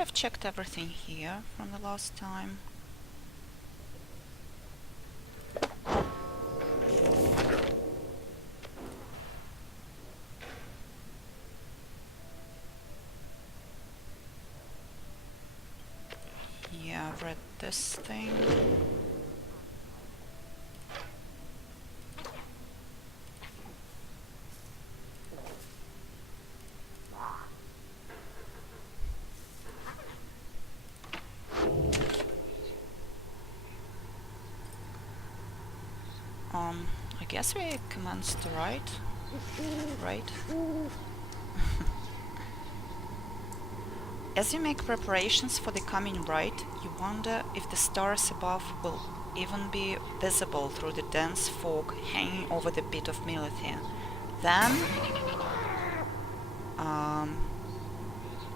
have checked everything here from the last time. Yeah, I've read this thing. I guess we commence the rite, right? As you make preparations for the coming rite, you wonder if the stars above will even be visible through the dense fog hanging over the pit of Milithy. Then,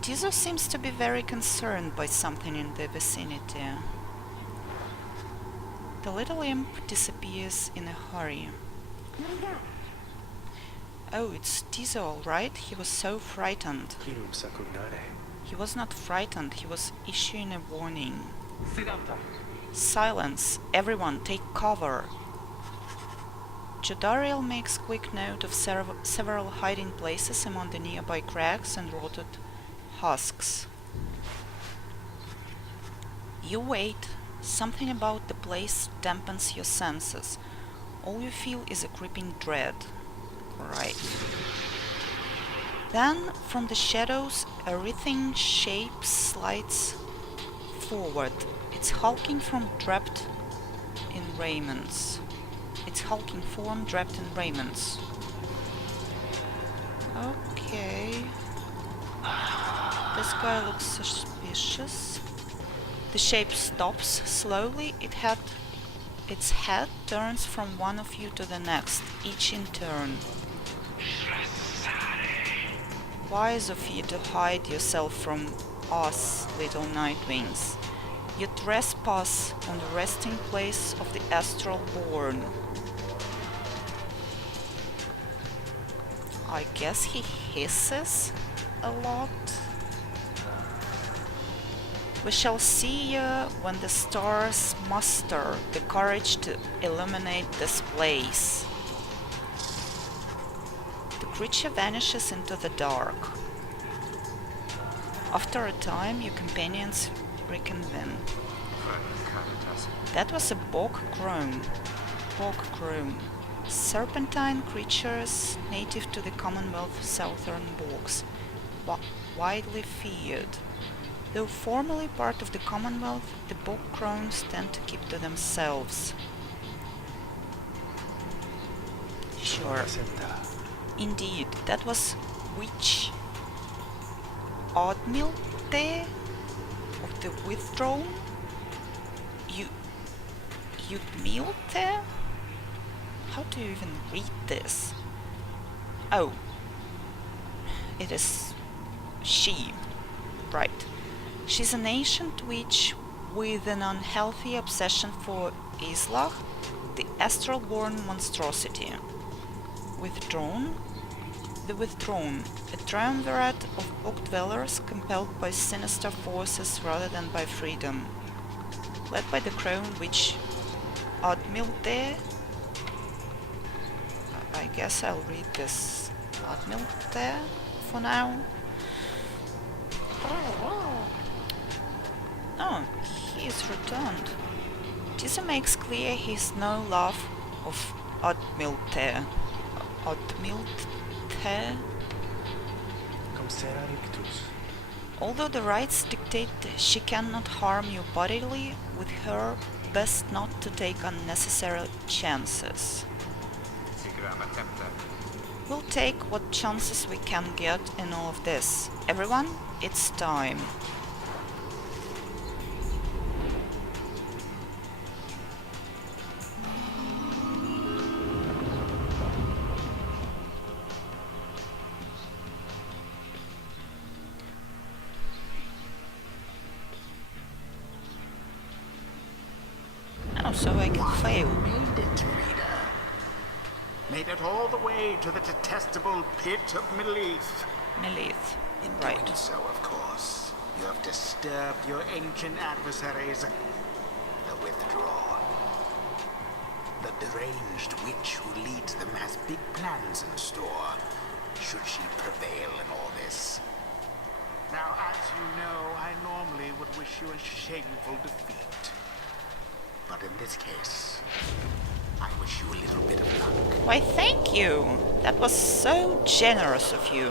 Tizo seems to be very concerned by something in the vicinity. The little imp disappears in a hurry. Oh, it's Tizo, all right. He was so frightened. He was not frightened, he was issuing a warning. Silence! Everyone, take cover! Jodariel makes quick note of several hiding places among the nearby crags and rotted husks. You wait. Something about the place dampens your senses. All you feel is a creeping dread. Right. Then, from the shadows, a writhing shape slides forward. Its hulking form draped in raiments. Okay. This guy looks suspicious. The shape stops slowly. Its head turns from one of you to the next, each in turn. Wise of you to hide yourself from us, little Nightwings. You trespass on the resting place of the astral born. I guess he hisses a lot. We shall see you when the stars muster the courage to illuminate this place. The creature vanishes into the dark. After a time, your companions reconvene. That was a bog crone. Serpentine creatures native to the Commonwealth southern bogs, widely feared. Though formerly part of the Commonwealth, the bog crones tend to keep to themselves. Sure. Indeed, that was witch Admilte of the Withdrawn? Udmilte? How do you even read this? Oh. It is she. Right. She's an ancient witch with an unhealthy obsession for Islah, the astral-born monstrosity. Withdrawn? The Withdrawn, a triumvirate of bog dwellers compelled by sinister forces rather than by freedom. Led by the crone witch Admilte. I guess I'll read this Admilte for now. Oh, he is returned. Tizo makes clear he is no love of Admilte. Although the rites dictate she cannot harm you bodily, with her best not to take unnecessary chances. We'll take what chances we can get in all of this. Everyone, it's time. Oh, so I can fail. Made it, reader. Made it all the way to the detestable pit of Milith. Milith. In Right. doing so, of course, You have disturbed your ancient adversaries. The withdrawn. The deranged witch who leads them has big plans in store, should she prevail in all this. Now, as you know, I normally would wish you a shameful defeat. But in this case, I wish you a little bit of luck. Why, thank you! That was so generous of you.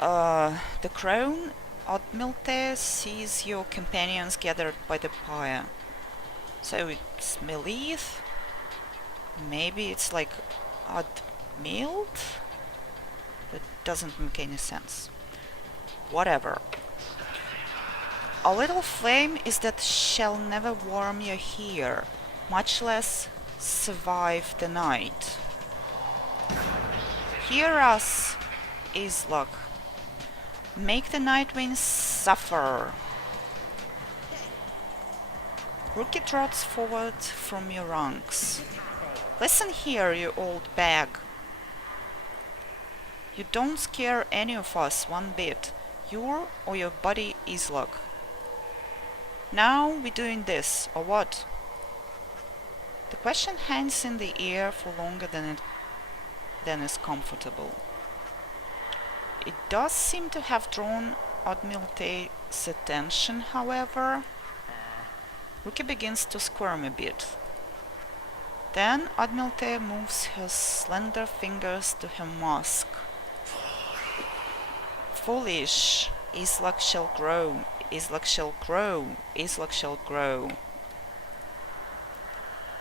The crone, Admilte, sees your companions gathered by the pyre. So it's Melith? Maybe it's like Admilt? That doesn't make any sense. Whatever. A little flame is that shall never warm you here, much less survive the night. Hear us, Islok. Make the night winds suffer. Rookie trots forward from your ranks. Listen here, you old bag. You don't scare any of us one bit. Your or your buddy Islok. Now we doing this, or what? The question hangs in the air for longer than is comfortable. It does seem to have drawn Admiralty's attention, however. Rookie begins to squirm a bit. Then Admiralty moves her slender fingers to her mask. Foolish, Islok shall grow, Islok shall grow, Islok shall grow.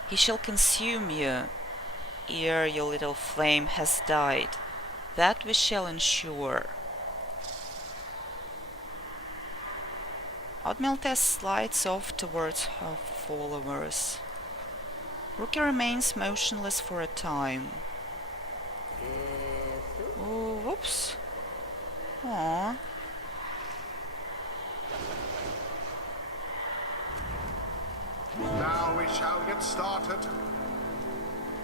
He shall consume you, ere your little flame has died. That we shall ensure. Admiralty slides off towards her followers. Rookie remains motionless for a time. Oh, whoops. Aww. Now we shall get started.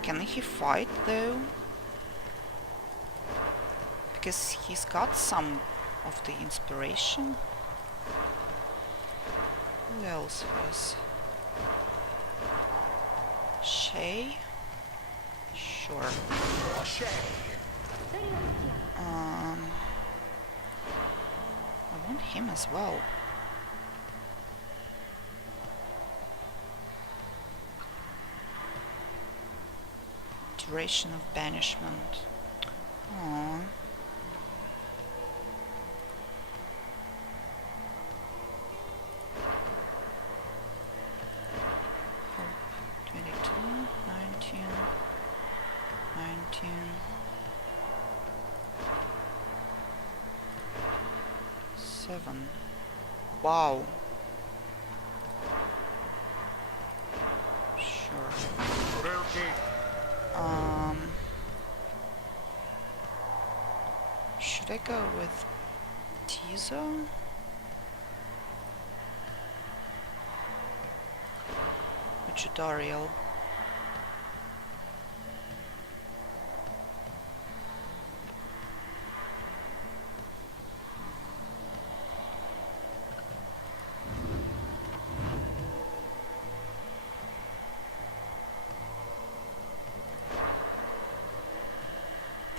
Can he fight though? Because he's got some of the inspiration. Who else has? Shay? Sure. I want him as well. Duration of banishment. Aww. Wow. Sure. Should I go with Tizo? Or Judariel?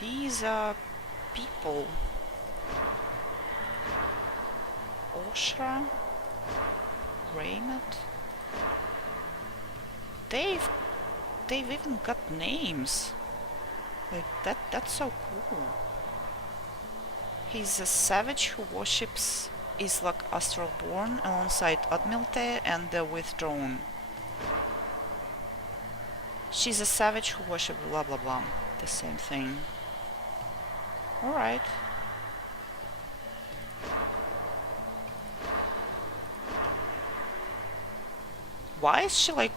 These are people. Oshra, Raymond. They've even got names. Like that's so cool. He's a savage who worships Islak Astralborn alongside Admilte and the Withdrawn. She's a savage who worships blah blah blah. The same thing. Alright. Why is she like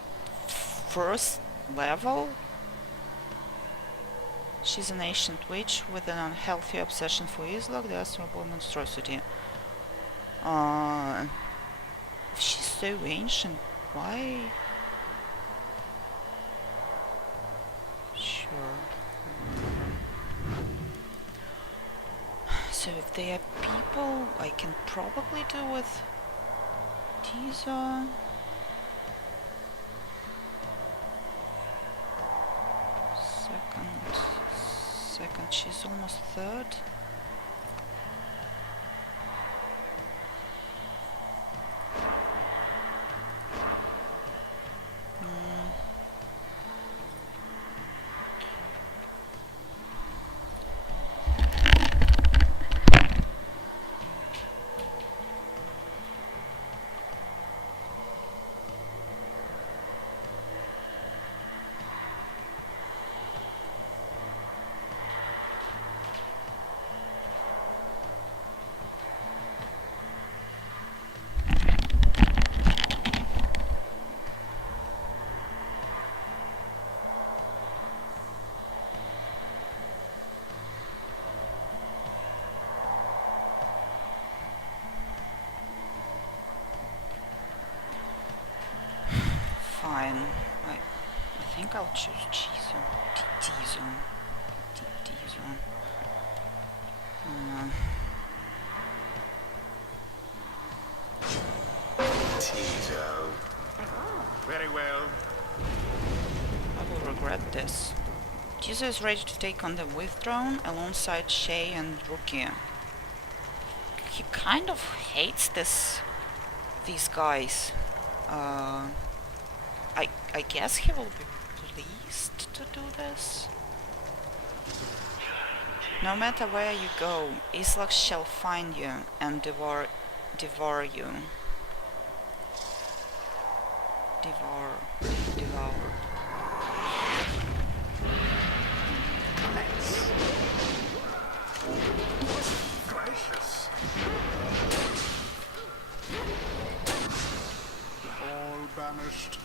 first level? She's an ancient witch with an unhealthy obsession for Islak, the astral monstrosity. If she's so ancient, why? Sure. So So if they are people, I can probably do with Tiza. Second, she's almost third. Fine. I think I'll choose G-Zone. D-Zone. D-Zone. T-Zone. Very well. I will regret this. Tiza is ready to take on the Withdrawn alongside Shay and Rukia. He kind of hates these guys. I guess he will be pleased to do this. No matter where you go, Islak shall find you and devour you. Devour. Gracious. All banished.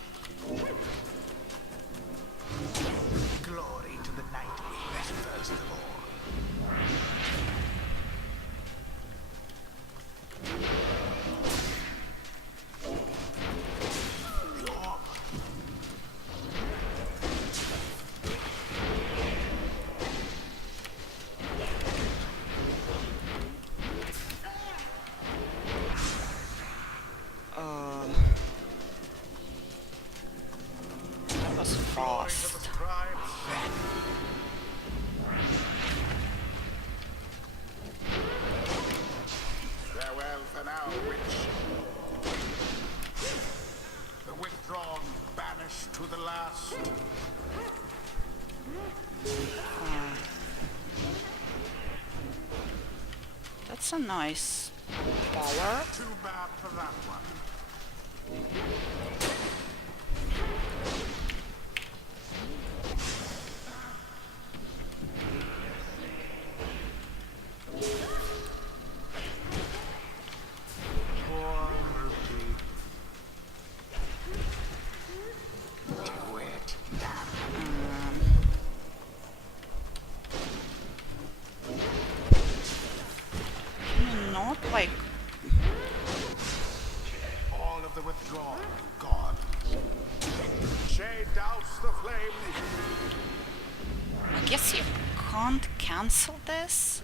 Glory to the night first of all. That was fast. Farewell for now, witch. The withdrawn, banished to the last. That's a nice power. Too bad for that one. Poor Ruki. Do it. Not like All of the withdrawn, gone. Shay douse the flame. I guess you can't cancel this.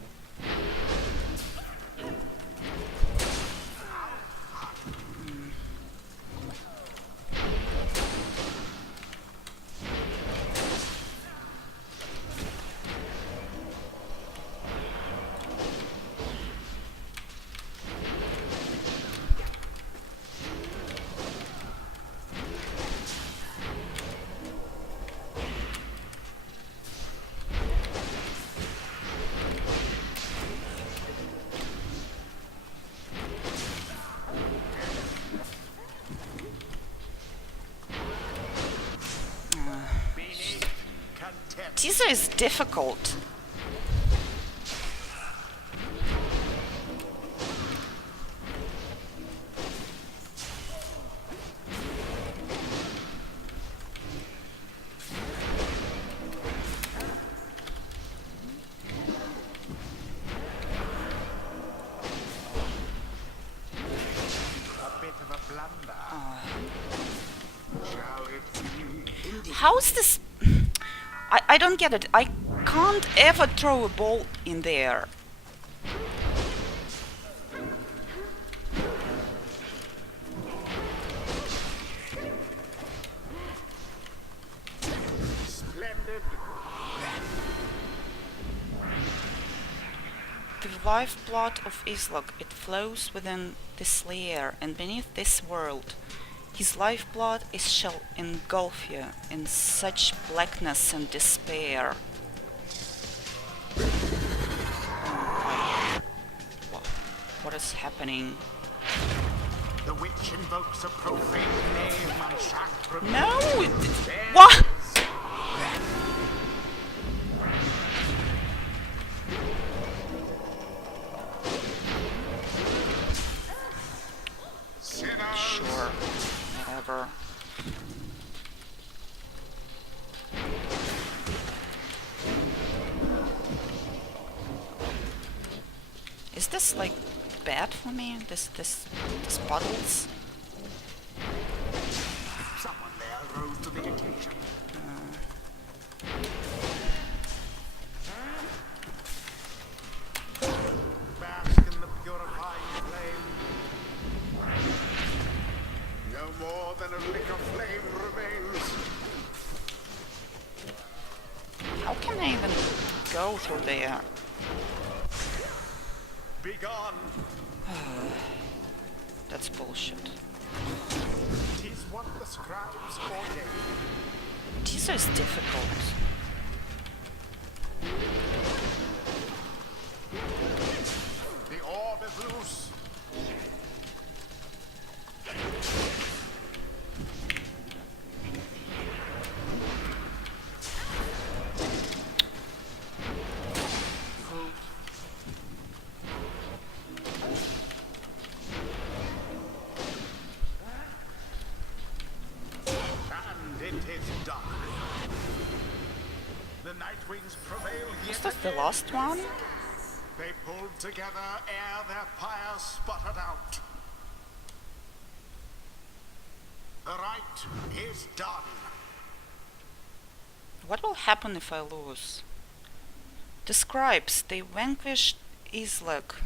Tiza is difficult. A bit of a blunder. Shall it be? How's this? I don't get it. I can't ever throw a ball in there. The lifeblood of Islok, it flows within this layer, and beneath this world. His lifeblood shall engulf you in such blackness and despair. What is happening? The witch invokes a profane name and shan't No! What? Sure, whatever. Is this like bad for me? This puddles? Someone there rose to the occasion. Bask in the purifying flame. No more than a lick of flame remains. How can I even go through there? Be gone. That's bullshit. Tis what the scribes ordain. This is difficult. The orb is loose. And it is done. The Nightwings prevail yet Is this the again. last one? They pulled together ere their pyre sputtered out. The rite is done. What will happen if I lose? The scribes, they vanquished Islok,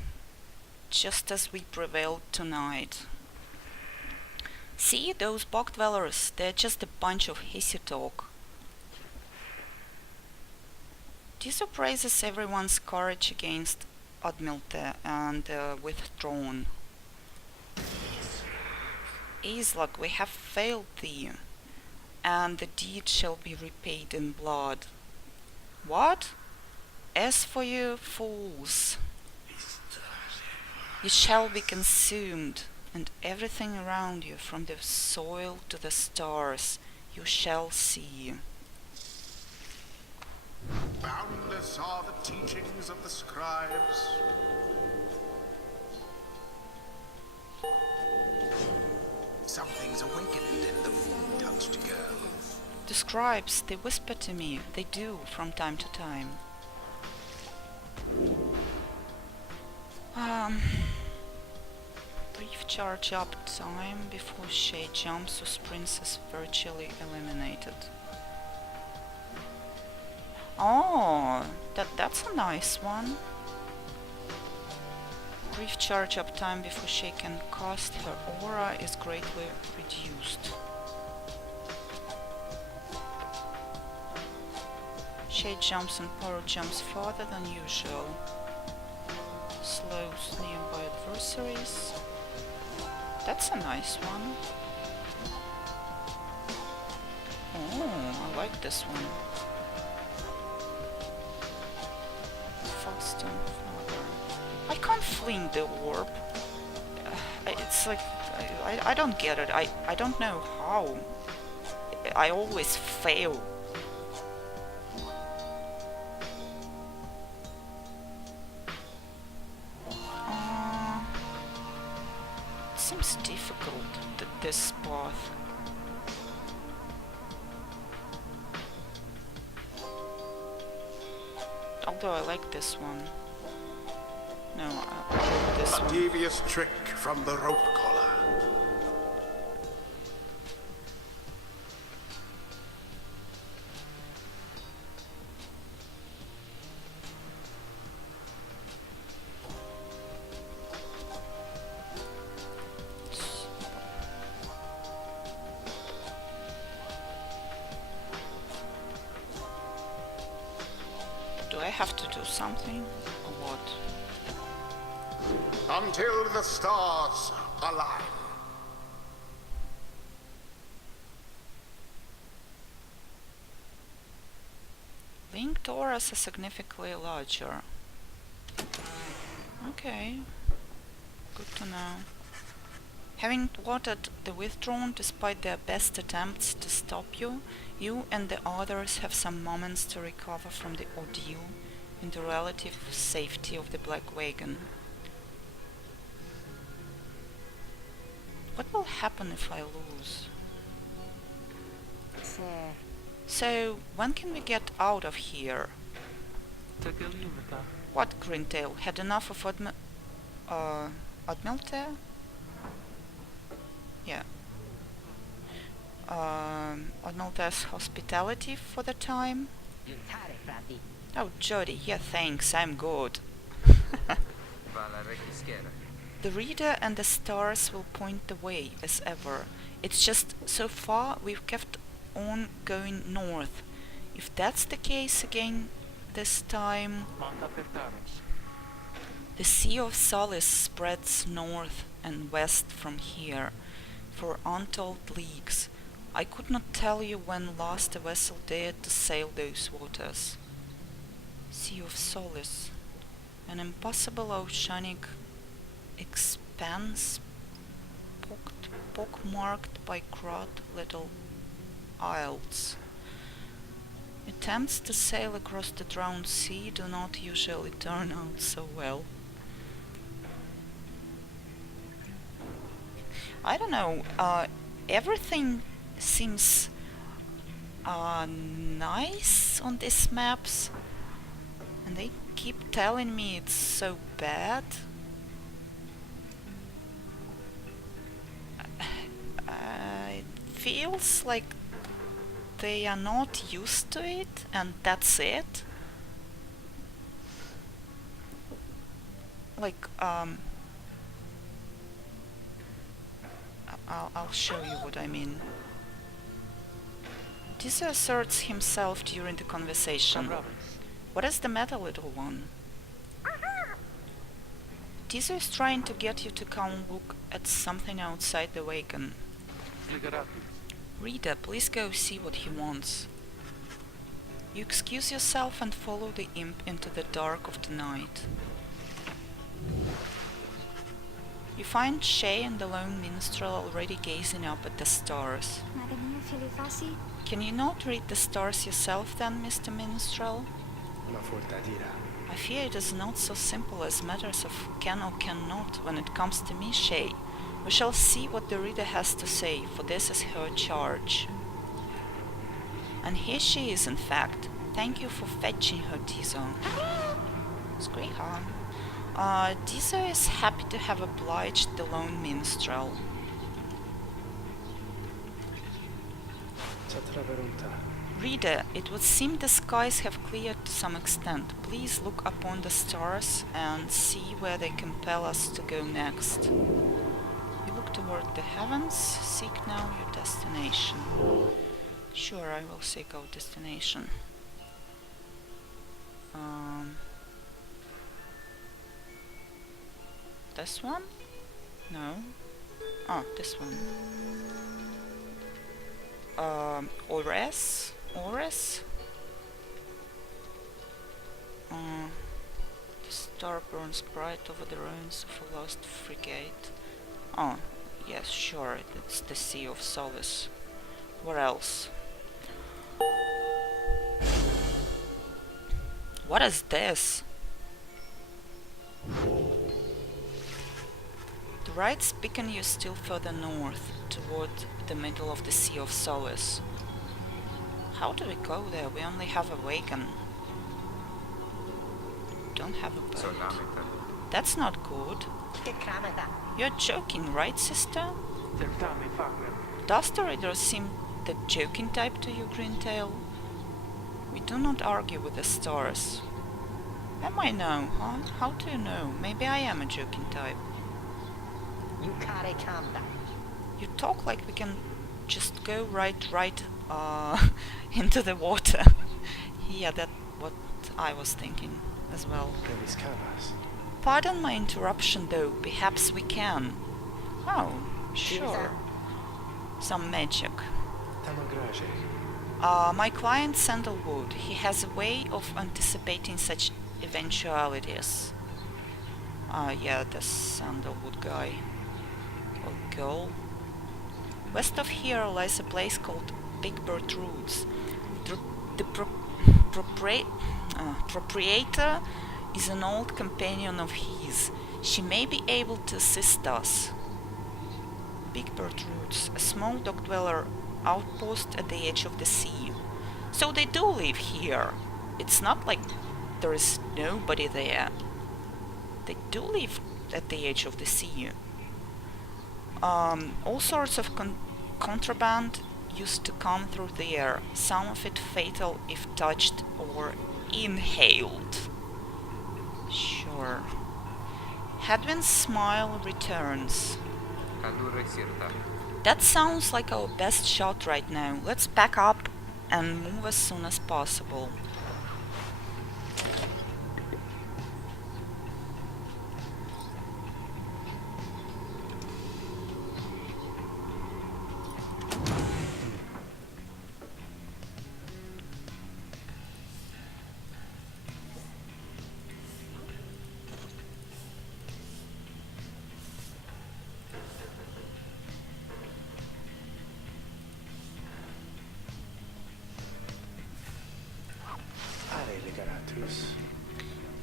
just as we prevailed tonight. See, those bog dwellers, they're just a bunch of hissy talk. This appraises everyone's courage against Admilte and withdrawn. Islok, we have failed thee, and the deed shall be repaid in blood. What? As for you, fools, you shall be consumed, and everything around you, from the soil to the stars, you shall see. Boundless are the teachings of the scribes. Something's awakened in the moon-touched girl. The scribes, they whisper to me, they do from time to time. Brief charge up time before Shay jumps or sprints is virtually eliminated. Oh, that's a nice one. Brief charge up time before she can cast her aura is greatly reduced. Shade jumps and Pyre jumps farther than usual. Slows nearby adversaries. That's a nice one. Oh, I like this one. Fast and farther. I can't fling the orb. It's like I don't get it. I don't know how. I always fail. It seems difficult, this path. Although I like this one. No, I like this A one. devious trick from the rope collar. Do I have to do something? Or what? until the stars align. Linked auras are significantly larger. Okay, good to know. Having thwarted the Withdrawn despite their best attempts to stop you, you and the others have some moments to recover from the ordeal in the relative safety of the Black Wagon. What will happen if I lose? So, when can we get out of here? What, Grintail? Had enough of Admilte? Yeah. Admilte's hospitality for the time? Oh, Jody, yeah, thanks, I'm good. The reader and the stars will point the way, as ever. It's just, so far, we've kept on going north. If that's the case again this time... The Sea of Solace spreads north and west from here, for untold leagues. I could not tell you when last a vessel dared to sail those waters. Sea of Solace, an impossible oceanic expanse pockmarked by crowded little isles. Attempts to sail across the drowned sea do not usually turn out so well. I don't know, everything seems nice on these maps, and they keep telling me it's so bad. It feels like they are not used to it, and that's it. Like, I'll show you what I mean. Tisa asserts himself during the conversation. What is the matter, little one? Tisa is trying to get you to come look at something outside the wagon. Reader, please go see what he wants. You excuse yourself and follow the imp into the dark of the night. You find Shay and the lone minstrel already gazing up at the stars. Can you not read the stars yourself then, Mr. Minstrel? I fear it is not so simple as matters of can or cannot when it comes to me, Shay. We shall see what the reader has to say, for this is her charge. And here she is, in fact. Thank you for fetching her, Tizo. Squeak-on. Tizo is happy to have obliged the lone minstrel. Reader, it would seem the skies have cleared to some extent. Please look upon the stars and see where they compel us to go next. You look toward the heavens, seek now your destination. Sure, I will seek our destination. This one? No. Oh, this one. Ores? Ores? The star burns bright over the ruins of a lost frigate. Oh, yes, sure, it's the Sea of Solace. Where else? What is this? The Rites beckon you still further north, toward the middle of the Sea of Solace. How do we go there? We only have a wagon. Don't have a boat. That's not good. You're joking, right, sister? Does the reader seem the joking type to you, Greentail? We do not argue with the stars. Am I now, huh? How do you know? Maybe I am a joking type. You talk like we can just go right into the water. Yeah, that's what I was thinking as well. Pardon my interruption though, perhaps we can. Oh, sure. Some magic. My client Sandalwood, he has a way of anticipating such eventualities. Yeah, the Sandalwood guy. Or girl. West of here lies a place called Big Bird Roots. The proprietor is an old companion of his. She may be able to assist us. Big Bird Roots, a small dog-dweller outpost at the edge of the sea. So they do live here. It's not like there is nobody there. They do live at the edge of the sea. All sorts of contraband used to come through the air, some of it fatal if touched or inhaled. Sure. Hadwin's smile returns. That sounds like our best shot right now. Let's pack up and move as soon as possible.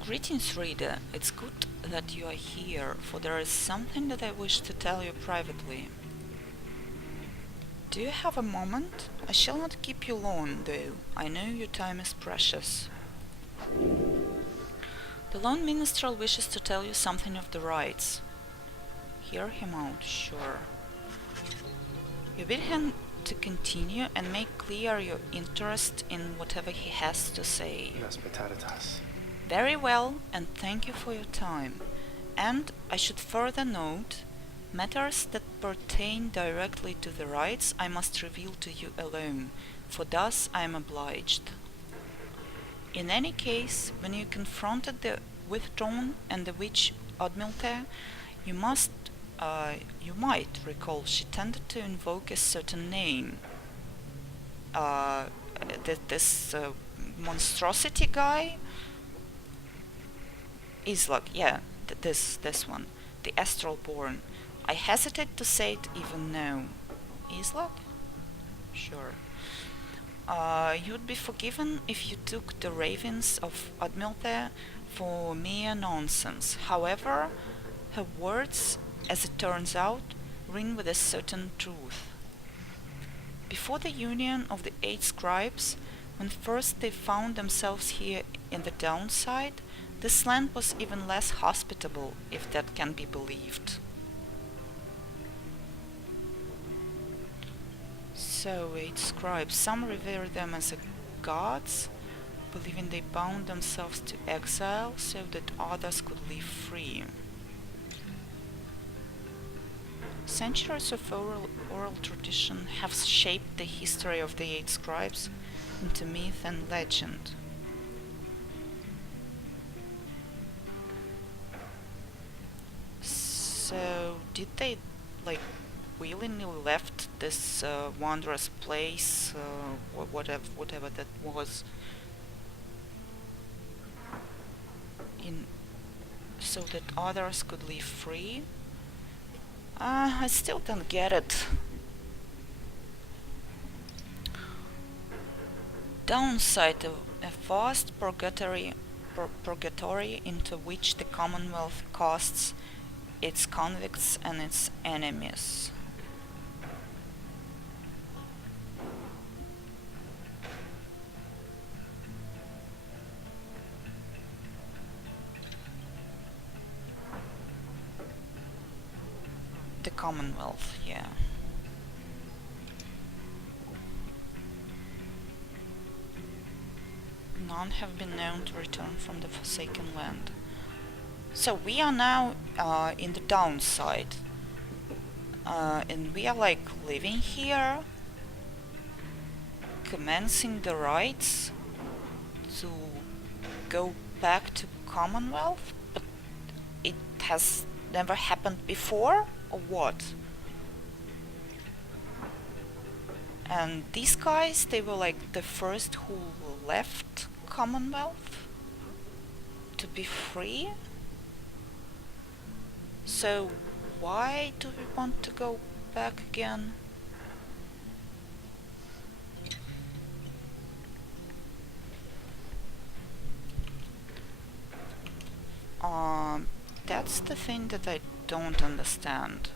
Greetings, reader. It's good that you are here, for there is something that I wish to tell you privately. Do you have a moment? I shall not keep you long, though. I know your time is precious. The lone minstrel wishes to tell you something of the rites. Hear him out, sure. You bid him to continue and make clear your interest in whatever he has to say. Very well, and thank you for your time. And I should further note, matters that pertain directly to the rites I must reveal to you alone, for thus I am obliged. In any case, when you confronted the withdrawn and the witch Odmilte, you might recall she tended to invoke a certain name. This monstrosity guy? Islak, yeah, this one. The Astral Born. I hesitate to say it even now. Islak? Sure. You'd be forgiven if you took the ravings of Odmilte for mere nonsense. However, her words, as it turns out, ring with a certain truth. Before the union of the 8 scribes, when first they found themselves here in the downside, this land was even less hospitable, if that can be believed. So, 8 scribes, some revere them as gods, believing they bound themselves to exile so that others could live free. Centuries of oral tradition have shaped the history of the 8 scribes into myth and legend. So, did they, willingly left this wondrous place, whatever that was, so that others could live free? I still don't get it. Downside of a vast purgatory into which the Commonwealth casts its convicts and its enemies. The Commonwealth, yeah. None have been known to return from the Forsaken Land. So we are now in the downside, and we are living here, commencing the rites to go back to Commonwealth, but it has never happened before, or what? And these guys, they were like the first who left Commonwealth to be free. So why do we want to go back again? That's the thing that I don't understand.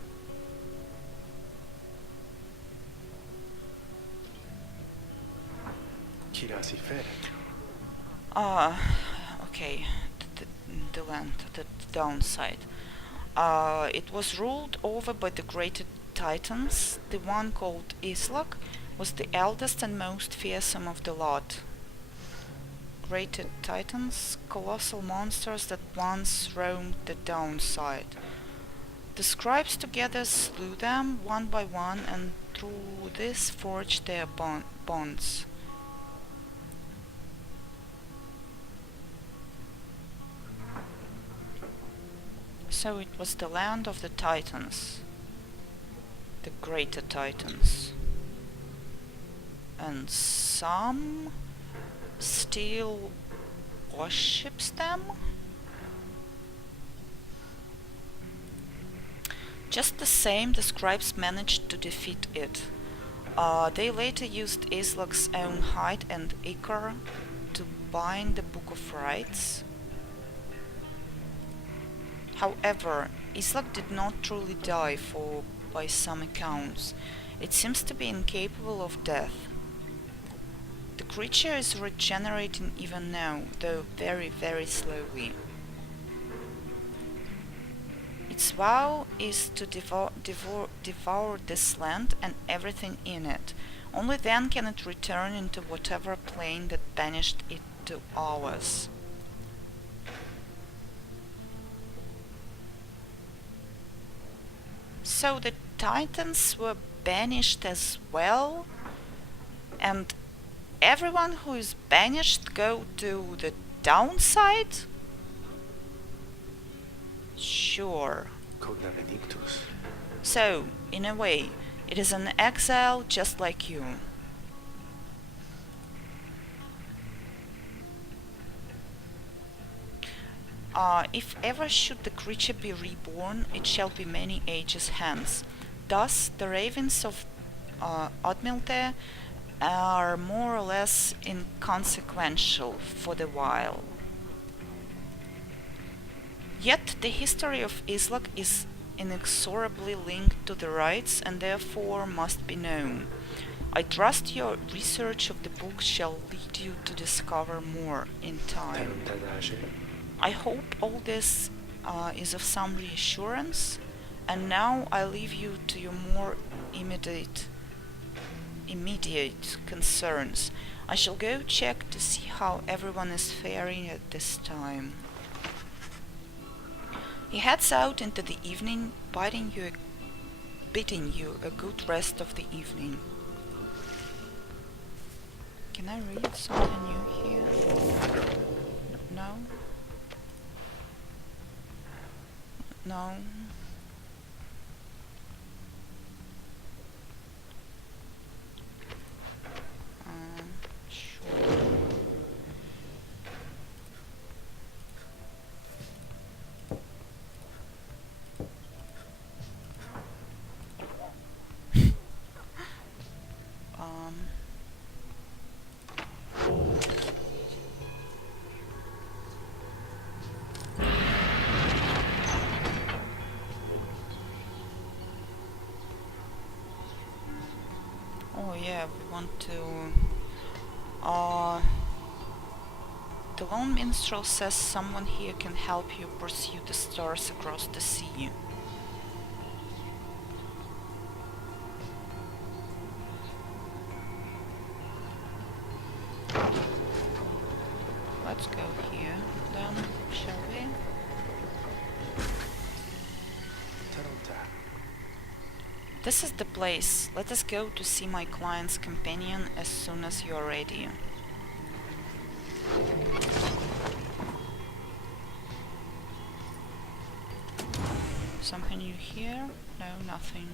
Okay, the land, the downside. It was ruled over by the greater titans. The one called Islak was the eldest and most fearsome of the lot. Greater titans, colossal monsters that once roamed the downside. The scribes together slew them one by one, and through this forged their bonds. So it was the land of the titans, the greater titans, and some still worships them. Just the same, the scribes managed to defeat it. They later used Islak's own hide and ichor to bind the Book of Rites. However, Islak did not truly die, for by some accounts, it seems to be incapable of death. The creature is regenerating even now, though very, very slowly. Its vow is to devour this land and everything in it. Only then can it return into whatever plane that banished it to ours. So the Titans were banished as well, and everyone who is banished go to the downside? Sure. So, in a way, it is an exile just like you. If ever should the creature be reborn, it shall be many ages hence. Thus, the ravens of Odmilte are more or less inconsequential for the while. Yet the history of Islak is inexorably linked to the rites and therefore must be known. I trust your research of the book shall lead you to discover more in time. I hope all this is of some reassurance, and now I leave you to your more immediate concerns. I shall go check to see how everyone is faring at this time. He heads out into the evening, bidding you a good rest of the evening. Can I read something new here? No? No? Sure. Oh yeah, we want to... The lone minstrel says someone here can help you pursue the stars across the sea. Let's go here then, shall we? This is the place. Let us go to see my client's companion as soon as you are ready. Something new here? No, nothing.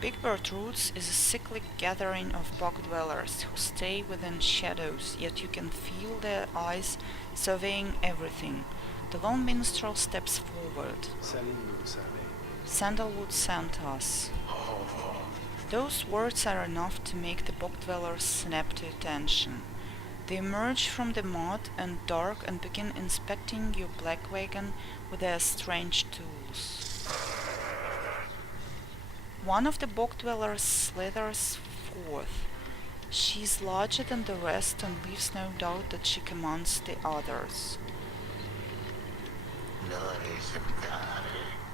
Big Bird Roots is a cyclic gathering of bog dwellers who stay within shadows, yet you can feel their eyes surveying everything. The lone minstrel steps forward. Sandalwood sent us. Those words are enough to make the bog dwellers snap to attention. They emerge from the mud and dark and begin inspecting your black wagon with their strange tools. One of the bog dwellers slithers forth. She is larger than the rest and leaves no doubt that she commands the others.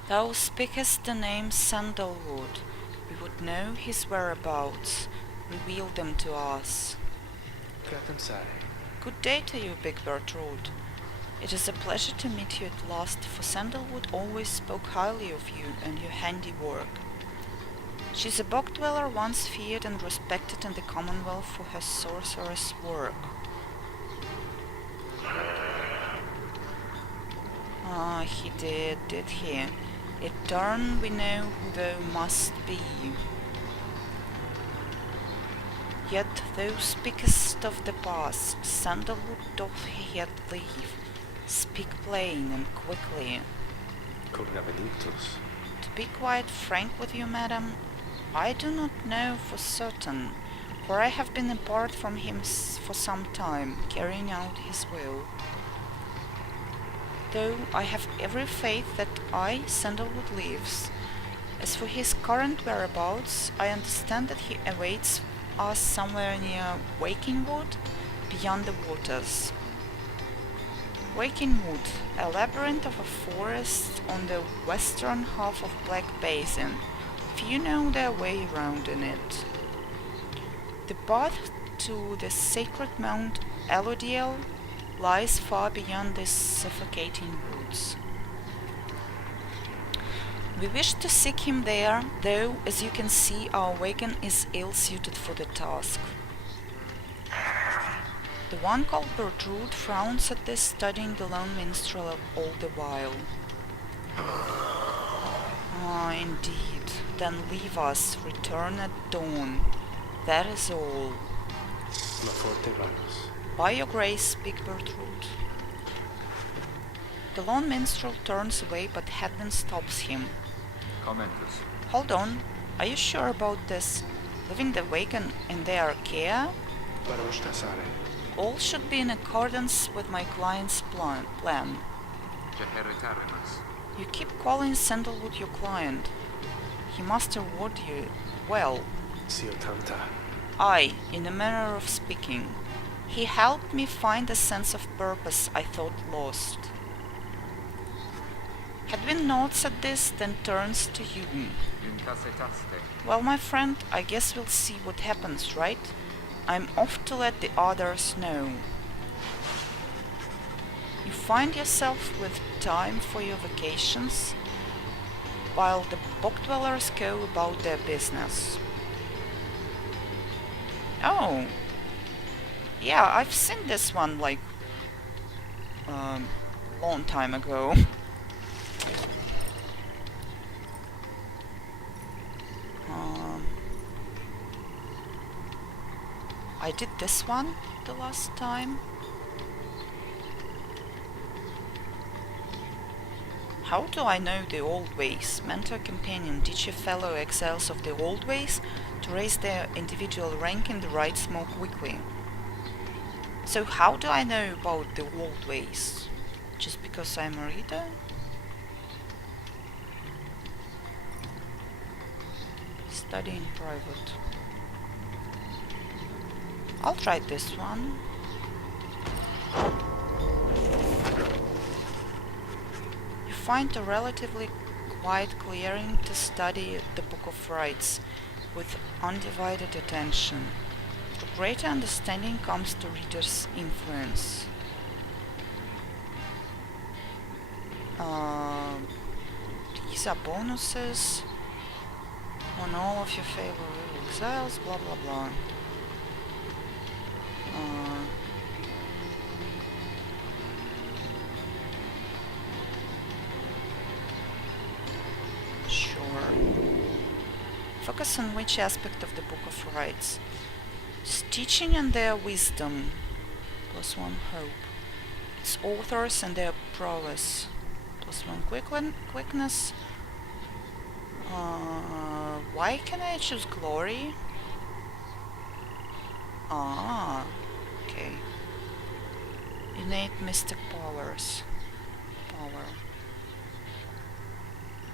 Thou speakest the name Sandalwood. We would know his whereabouts. Reveal them to us. Good day to you, Big Bird Road. It is a pleasure to meet you at last, for Sandalwood always spoke highly of you and your handiwork. She is a bog dweller once feared and respected in the Commonwealth for her sorceress work. Ah, he did he? It darn we know who thou must be. Yet thou speakest of the past, Sandalwood doth he yet live. Speak plain and quickly. To be quite frank with you, madam, I do not know for certain, for I have been apart from him for some time, carrying out his will. Though I have every faith that Sandalwood, lives. As for his current whereabouts, I understand that he awaits us somewhere near Wakingwood, beyond the waters. Wakingwood, a labyrinth of a forest on the western half of Black Basin. Few know their way around in it. The path to the sacred Mount Elodiel lies far beyond these suffocating woods. We wish to seek him there, though, as you can see, our wagon is ill-suited for the task. The one called Bertrude frowns at this, studying the lone minstrel all the while. Ah, indeed. Then leave us, return at dawn. That is all. By your grace, Big Bertrude. The lone minstrel turns away, but Hedwin stops him. Commentus. Hold on, are you sure about this? Leaving the wagon in their care? All should be in accordance with my client's plan. You keep calling Sandalwood your client. He must reward you well. Aye, in a manner of speaking. He helped me find a sense of purpose I thought lost. Hedwin nods at this, then turns to you. Well, my friend, I guess we'll see what happens, right? I'm off to let the others know. You find yourself with time for your vacations, while the bog dwellers go about their business. Oh, yeah, I've seen this one like long time ago. I did this one the last time. How do I know the old ways? Mentor companion, teach your fellow exiles of the old ways to raise their individual rank in the rites more quickly. So how do I know about the old ways? Just because I'm a reader? Study in private. I'll try this one. You find a relatively quiet clearing to study the Book of Rites with undivided attention. greater understanding comes to reader's influence. These are bonuses on all of your favorite exiles, blah blah blah. Sure. Focus on which aspect of the Book of Rites? Teaching and their wisdom, +1 hope. Its authors and their prowess, +1 quickness. Why can I choose glory? Okay. Innate mystic powers.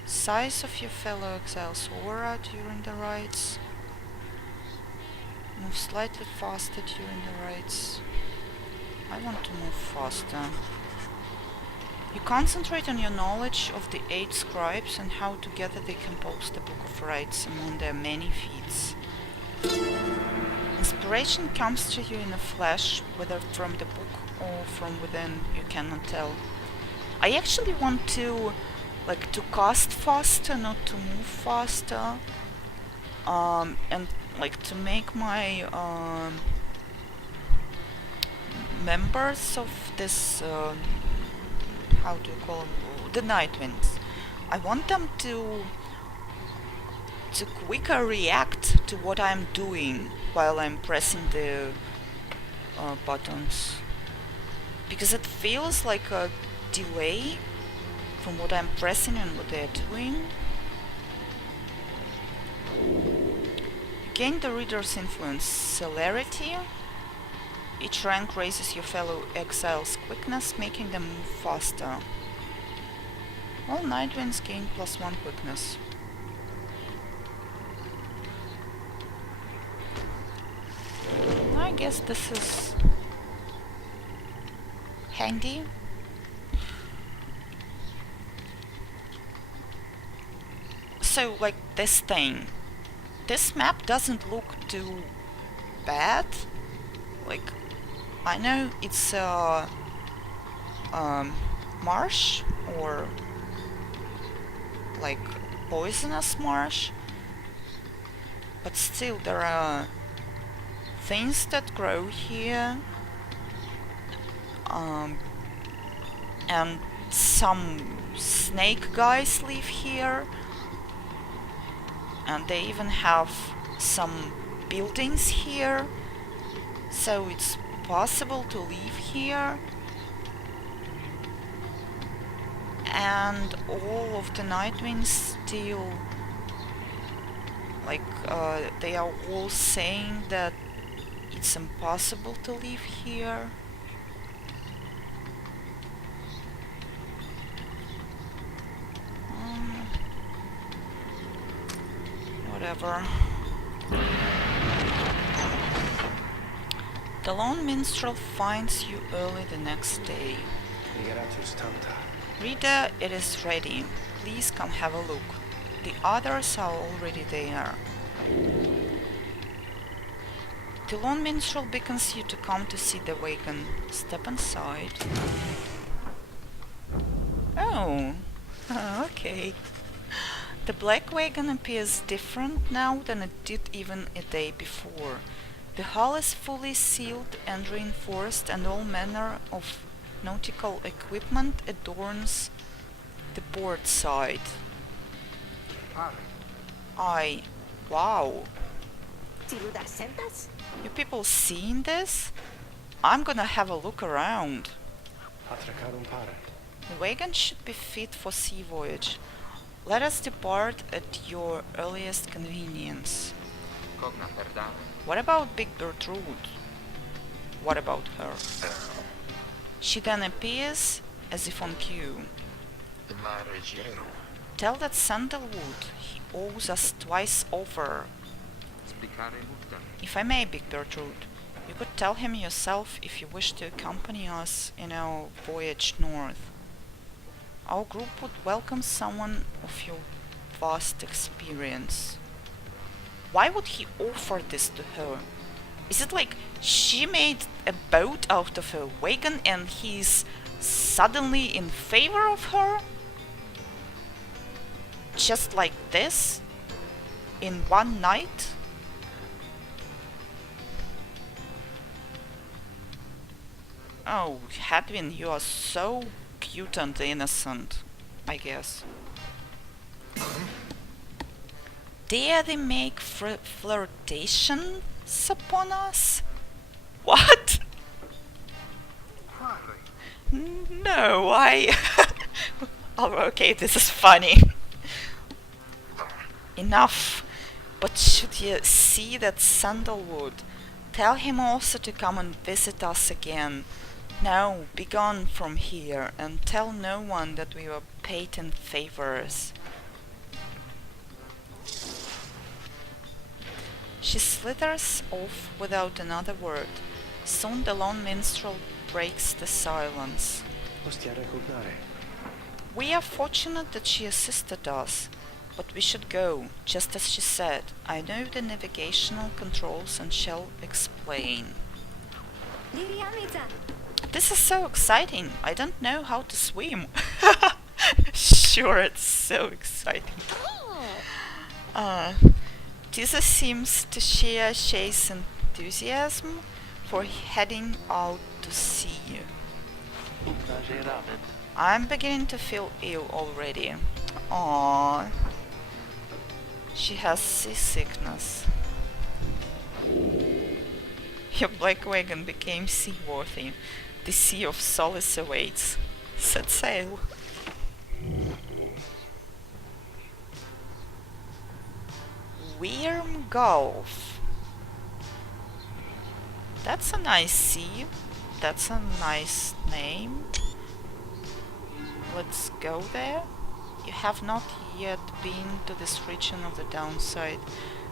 Size of your fellow exile's aura during the rites. Move slightly faster during the rites. I want to move faster. You concentrate on your knowledge of the 8 scribes and how together they compose the Book of Rites among their many feats. Inspiration comes to you in a flash, whether from the book or from within, you cannot tell. I actually want to to cast faster, not to move faster, and to make my members of this how do you call them, the Night Winds. I want them to quicker react to what I'm doing while I'm pressing the buttons, because it feels like a delay from what I'm pressing and what they're doing. Gain the reader's influence. Celerity. Each rank raises your fellow exiles' quickness, making them move faster. All Nightwinds gain +1 quickness. I guess this is handy. So, this thing. This map doesn't look too bad. I know it's a marsh or poisonous marsh, but still there are things that grow here, and some snake guys live here, and they even have some buildings here, so it's possible to live here. And all of the Nightwinds still they are all saying that it's impossible to live here. Whatever. The lone minstrel finds you early the next day. Reader, it is ready. Please come have a look. The others are already there. The lone minstrel beckons you to come to see the wagon. Step inside. Oh, okay. The black wagon appears different now than it did even a day before. The hull is fully sealed and reinforced, and all manner of nautical equipment adorns the port side. Wow. You people seeing this? I'm gonna have a look around. The wagon should be fit for sea voyage. Let us depart at your earliest convenience. What about Big Bertrude? What about her? She then appears as if on cue. Tell that Sandalwood he owes us twice over. If I may, Big Bertrude, you could tell him yourself if you wish to accompany us in our voyage north. Our group would welcome someone of your vast experience. Why would he offer this to her? Is it like she made a boat out of a wagon and he's suddenly in favor of her? Just like this? In one night? Oh, Hadwin, you are so cute and innocent, I guess. Dare they make flirtations upon us? What? No, Oh, okay, this is funny. Enough. But should you see that sandalwood, tell him also to come and visit us again. Now, begone from here, and tell no one that we were patent favors. She slithers off without another word. Soon the lone minstrel breaks the silence. We are fortunate that she assisted us, but we should go, just as she said. I know the navigational controls and shall explain. This is so exciting. I don't know how to swim. Sure, it's so exciting. Tisa seems to share Shay's enthusiasm for heading out to sea. I'm beginning to feel ill already. Aww. She has seasickness. Your black wagon became seaworthy. The sea of solace awaits. Set sail. Worm Gulf. That's a nice sea. That's a nice name. Let's go there. You have not yet been to this region of the downside.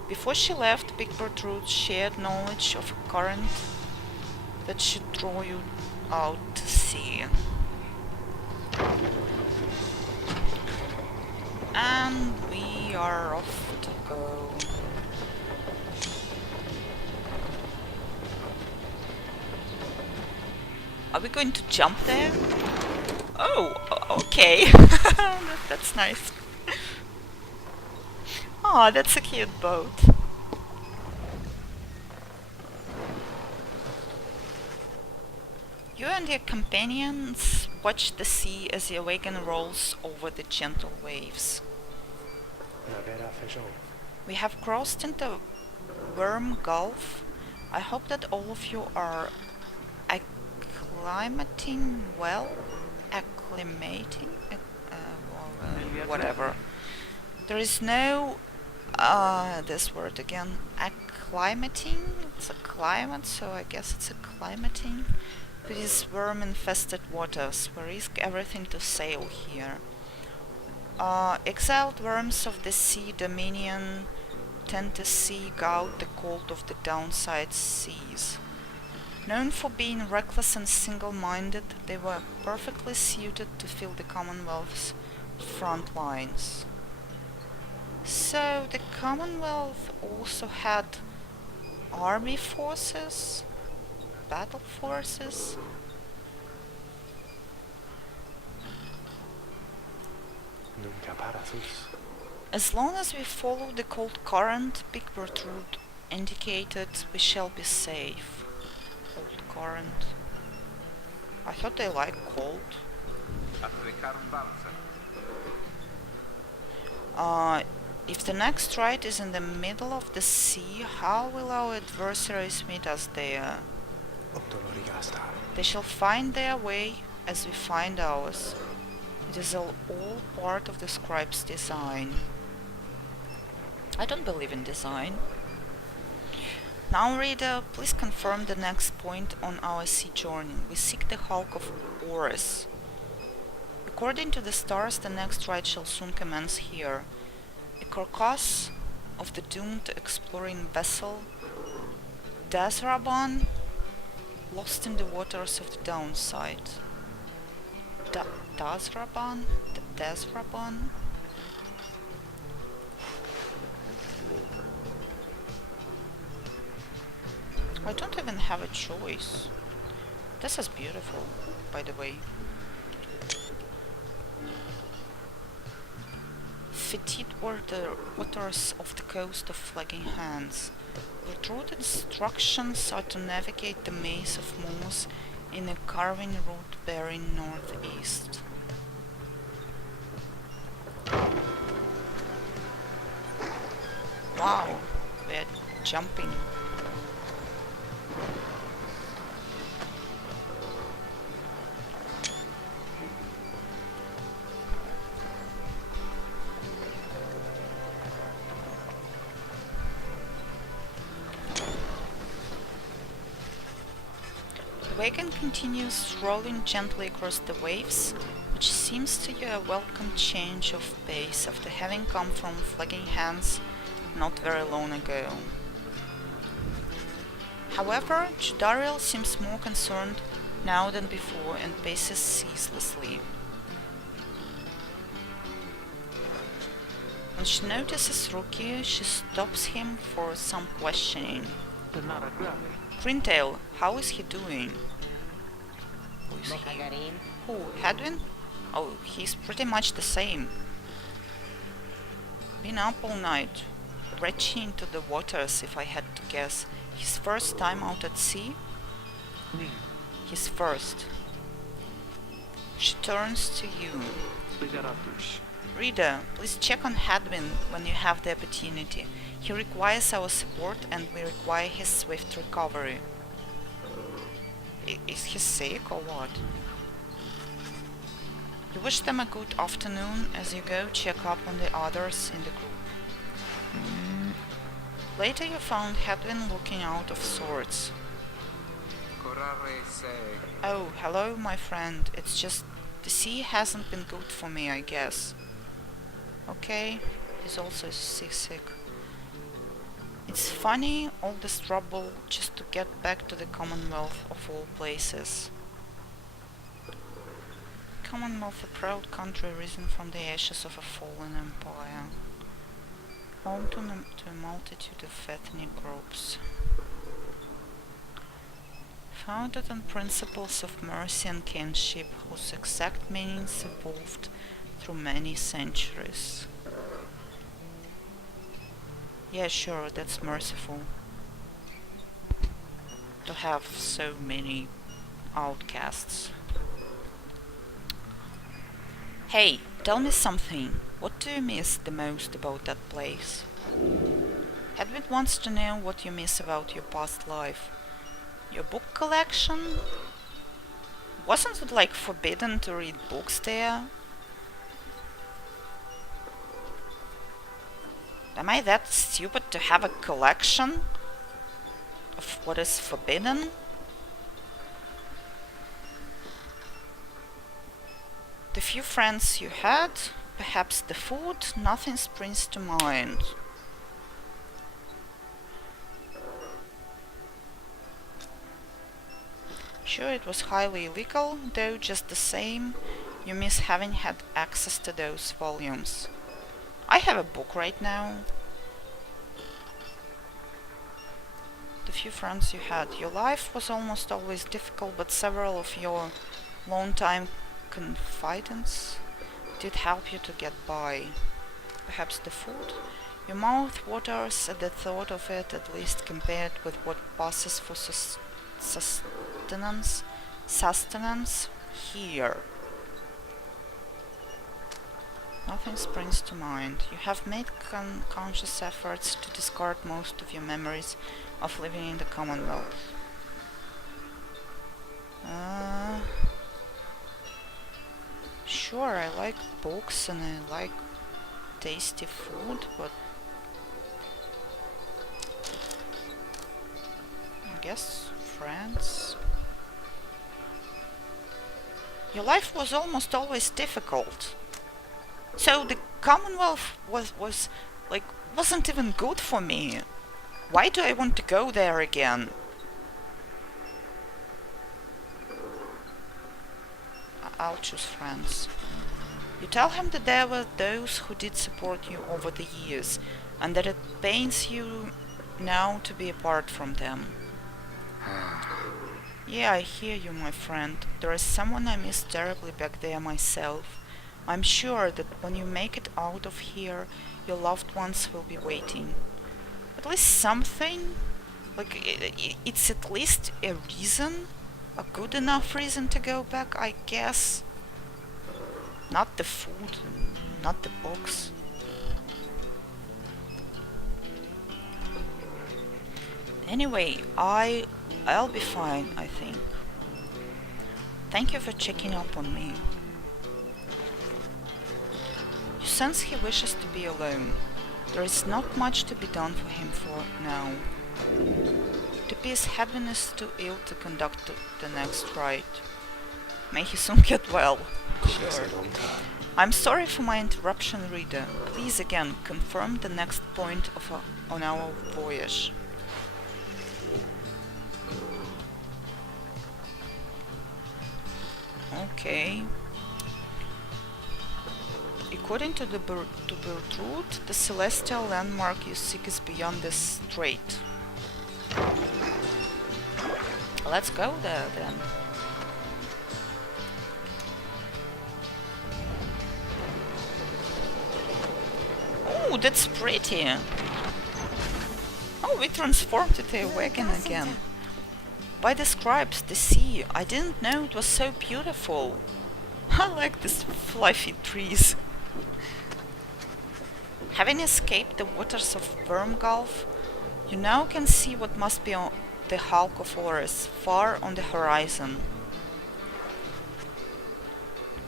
Before she left, Big Bertrude shared knowledge of a current that should draw you out to sea. And we are off to go. Are we going to jump there? Oh, okay. That's nice. Aw, that's a cute boat. You and your companions watch the sea as your wagon rolls over the gentle waves. We have crossed into Worm Gulf. I hope that all of you are acclimating well. Acclimating? Whatever. There is no this word again. Acclimating? It's a climate, so I guess it's acclimating to these worm-infested waters. We risk everything to sail here. Exiled worms of the sea dominion tend to seek out the cold of the downside seas. Known for being reckless and single-minded, they were perfectly suited to fill the Commonwealth's front lines. So the Commonwealth also had army forces, battle forces. As long as we follow the cold current, Big Bertrude indicated, we shall be safe. Cold current. I thought they like cold. If the next rite is in the middle of the sea, how will our adversaries meet us there? They shall find their way as we find ours. It is all part of the scribe's design. I don't believe in design. Now, reader, please confirm the next point on our sea journey. We seek the hulk of Oris. According to the stars, the next ride shall soon commence here. A carcass of the doomed exploring vessel Dazraban, lost in the waters of the downside. Dazraban? Dazraban? I even have a choice. This is beautiful, by the way. Fetid were the waters of the coast of Flagging Hands. Your route instructions are to navigate the maze of moors in a carving route bearing northeast. Wow, we're jumping. The wagon continues rolling gently across the waves, which seems to you a welcome change of pace after having come from Flagging Hands not very long ago. However, Judariel seems more concerned now than before and paces ceaselessly. When she notices Rookie, she stops him for some questioning. Grintail, how is he doing? Who is he? Who? Hadwin? Oh, he's pretty much the same. Been up all night, retching into the waters if I had to guess. His first time out at sea? His first. She turns to you. Reader, please check on Hadwin when you have the opportunity. He requires our support and we require his swift recovery. Is he sick or what? You wish them a good afternoon as you go check up on the others in the group. Later you found Hadwin looking out of sorts. Oh, hello my friend. It's just the sea hasn't been good for me, I guess. Okay, he's also seasick. It's funny, all this trouble just to get back to the Commonwealth of all places. Commonwealth, a proud country risen from the ashes of a fallen empire, home to a multitude of ethnic groups, founded on principles of mercy and kinship, whose exact meanings evolved through many centuries. Yeah, sure, that's merciful. To have so many outcasts. Hey, tell me something. What do you miss the most about that place? Hedwig wants to know what you miss about your past life. Your book collection? Wasn't it like forbidden to read books there? Am I that stupid to have a collection of what is forbidden? The few friends you had, perhaps the food, nothing springs to mind. Sure, it was highly illegal, though just the same, you miss having had access to those volumes. I have a book right now. The few friends you had. Your life was almost always difficult, but several of your long-time confidants did help you to get by. Perhaps the food? Your mouth waters at the thought of it, at least compared with what passes for sustenance here. Nothing springs to mind. You have made conscious efforts to discard most of your memories of living in the Commonwealth. Sure, I like books and I like tasty food, but I guess friends. Your life was almost always difficult. So the Commonwealth wasn't even good for me. Why do I want to go there again? I'll choose friends. You tell him that there were those who did support you over the years, and that it pains you now to be apart from them. Yeah, I hear you, my friend. There is someone I miss terribly back there myself. I'm sure that when you make it out of here, your loved ones will be waiting. At least something? Like, it's at least a reason? A good enough reason to go back, I guess. Not the food, not the books. Anyway, I'll be fine, I think. Thank you for checking up on me. You sense he wishes to be alone. There is not much to be done for him for now. It appears Hedwin is too ill to conduct the next rite. May he soon get well. Sure. I'm sorry for my interruption, reader. Please again confirm the next point on our voyage. Okay. According to Bertrude, the celestial landmark you seek is beyond this strait. Let's go there then. Oh, that's pretty. Oh, we transformed into a wagon again. By the scribes, the sea. I didn't know it was so beautiful. I like these fluffy trees. Having escaped the waters of Worm Gulf, you now can see what must be on the hulk of Oris, far on the horizon.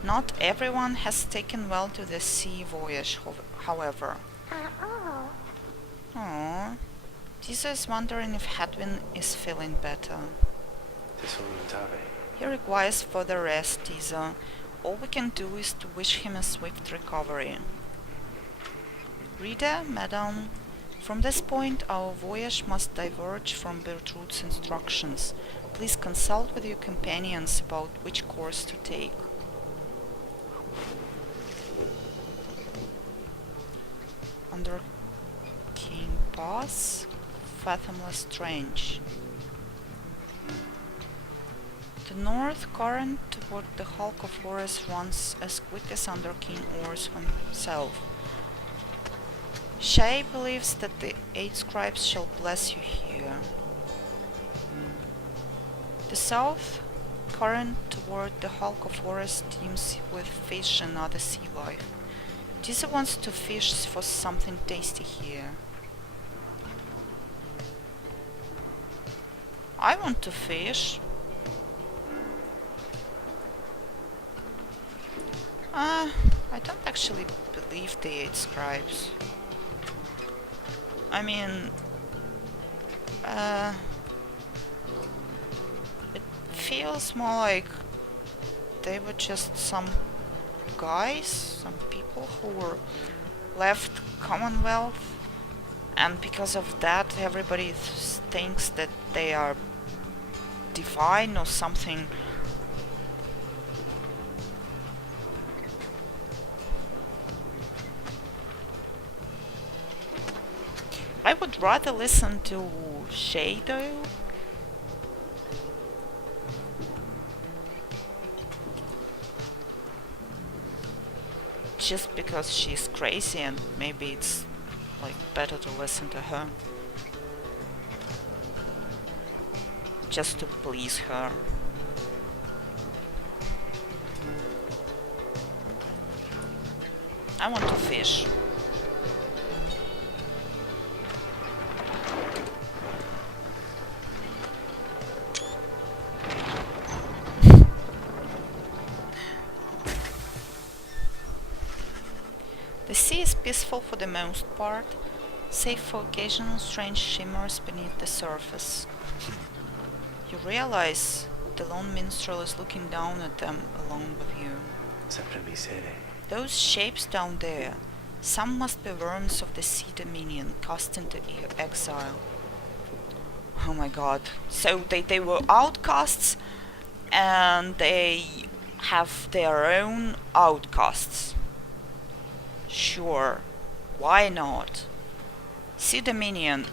Not everyone has taken well to the sea voyage, however. Aww. Tisa is wondering if Hedwin is feeling better. He requires further rest, Tisa. All we can do is to wish him a swift recovery. Reader, madam, from this point our voyage must diverge from Bertrude's instructions. Please consult with your companions about which course to take. Under King Pass, fathomless trench. The north current toward the hulk of Horus runs as quick as under King Ors himself. Shay believes that the 8 scribes shall bless you here. The south current toward the hulk of Horus teems with fish and other sea life. Tisa wants to fish for something tasty here. I want to fish. I don't actually believe the 8 scribes. I mean, it feels more like they were just some guys, some people who were left Commonwealth, and because of that everybody thinks that they are divine or something. I would rather listen to Shay though. Just because she's crazy and maybe it's like better to listen to her. Just to please her. I want to fish. The sea is peaceful for the most part, save for occasional strange shimmers beneath the surface. You realize the lone minstrel is looking down at them alone with you. Those shapes down there, some must be worms of the sea dominion cast into exile. Oh my god. So they were outcasts and they have their own outcasts. Sure, why not? Sea Dominion,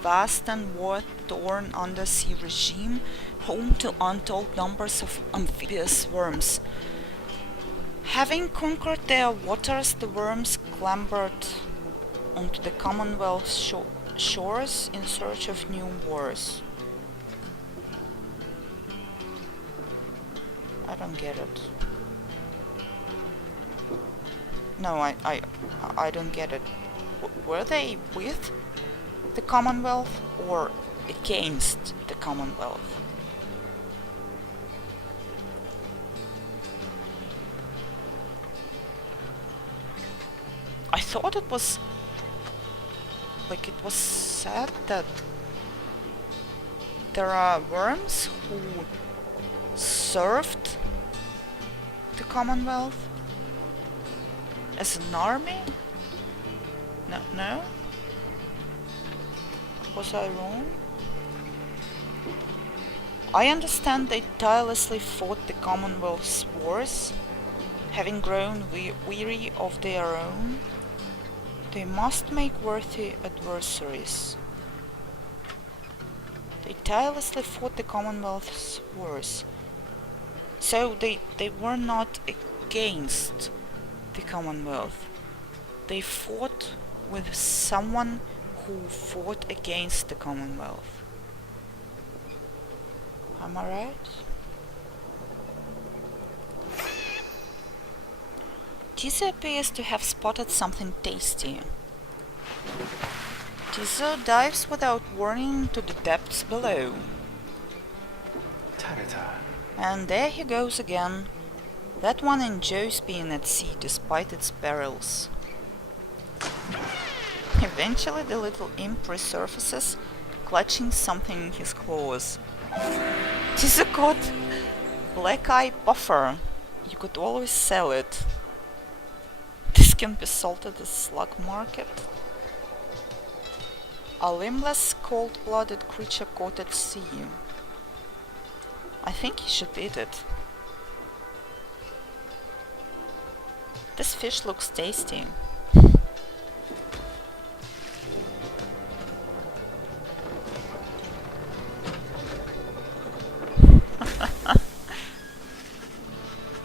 vast and war-torn undersea regime, home to untold numbers of amphibious worms. Having conquered their waters, the worms clambered onto the Commonwealth shores in search of new wars. I don't get it. No, I don't get it. Were they with the Commonwealth or against the Commonwealth? I thought it was like it was said that there are worms who served the Commonwealth as an army? No? Was I wrong? I understand they tirelessly fought the Commonwealth's wars. Having grown weary of their own, they must make worthy adversaries. They tirelessly fought the Commonwealth's wars. So they were not against the Commonwealth. They fought with someone who fought against the Commonwealth. Am I right? Tizo appears to have spotted something tasty. Tizo dives without warning to the depths below. And there he goes again. That one enjoys being at sea despite its perils. Eventually the little imp resurfaces, clutching something in his claws. Tizo caught black eye puffer. You could always sell it. This can be sold at the slug market. A limbless, cold-blooded creature caught at sea. I think you should eat it. This fish looks tasty.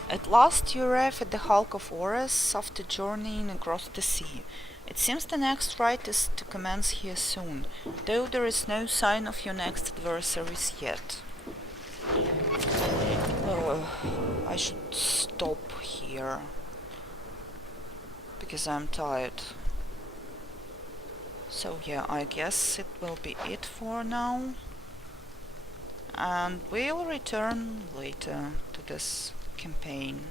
At last you arrive at the hulk of Oris after journeying across the sea. It seems the next rite is to commence here soon, though there is no sign of your next adversaries yet. I should stop here, because I'm tired. So yeah, I guess it will be it for now, and we'll return later to this campaign.